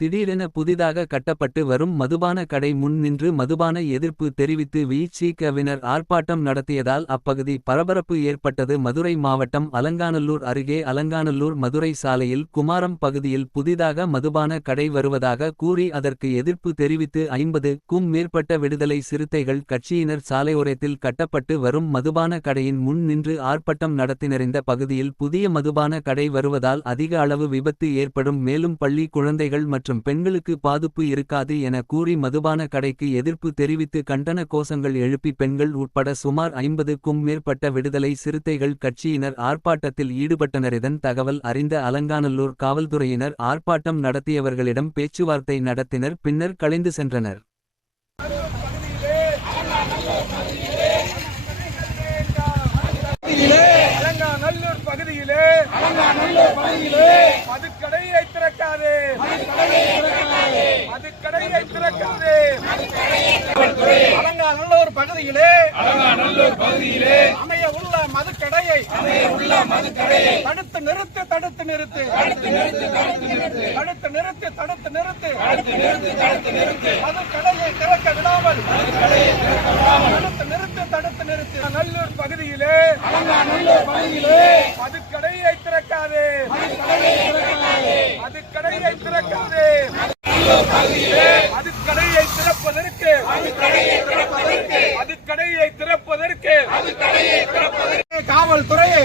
திடீரென புதிதாக கட்டப்பட்டு வரும் மதுபான கடை முன் நின்று மதுபான எதிர்ப்பு தெரிவித்து வி.சி.க.வினர் ஆர்ப்பாட்டம் நடத்தியதால் அப்பகுதி பரபரப்பு ஏற்பட்டது. மதுரை மாவட்டம் அலங்காநல்லூர் அருகே அலங்காநல்லூர் மதுரை சாலையில் குமாரம் பகுதியில் புதிதாக மதுபான கடை வருவதாக கூறி அதற்கு எதிர்ப்பு தெரிவித்து 50க்கும் மேற்பட்ட விடுதலை சிறுத்தைகள் கட்சியினர் சாலையோரத்தில் கட்டப்பட்டு வரும் மதுபான கடையின் முன் நின்று ஆர்ப்பாட்டம் நடத்தினர். இந்த பகுதியில் புதிய மதுபான கடை வருவதால் அதிக அளவு விபத்து ஏற்படும், மேலும் பள்ளி குழந்தைகள் மற்றும் பெண்களுக்கு பாதுப்பு இருக்காது என கூறி மதுபான கடைக்கு எதிர்ப்பு தெரிவித்து கண்டன கோஷங்கள் எழுப்பி பெண்கள் உட்பட சுமார் 50க்கும் மேற்பட்ட விடுதலை சிறுத்தைகள் கட்சியினர் ஆர்ப்பாட்டத்தில் ஈடுபட்டனர். இதன் தகவல் அறிந்த அலங்காநல்லூர் காவல்துறையினர் ஆர்ப்பாட்டம் நடத்தியவர்களிடம் பேச்சுவார்த்தை நடத்தினர், பின்னர் கலைந்து சென்றனர். அலங்காநல்லூர் பகுதியிலே மதுக்கடையை திறக்காதே, மதுக்கடையை திறக்காதே. அலங்காநல்லூர் பகுதியிலே அமைய உள்ள மதுக்கடையை தடுத்து நிறுத்து, தடுத்து நிறுத்து, தடுத்து நிறுத்து, தடுத்து நிறுத்து, தடுத்து நிறுத்து. மதுக்கடையை திறக்க விடாமல் தடுத்து நிறுத்து, தடுத்து நிறுத்து. நல்லூர் பகுதியிலே மதுக்கடையை திறக்காதே, மதுக்கடையை திறக்காதே. மதுக்கடையை திறப்பதற்கு மதுக்கடையை திறப்பதற்கு காவல்துறையை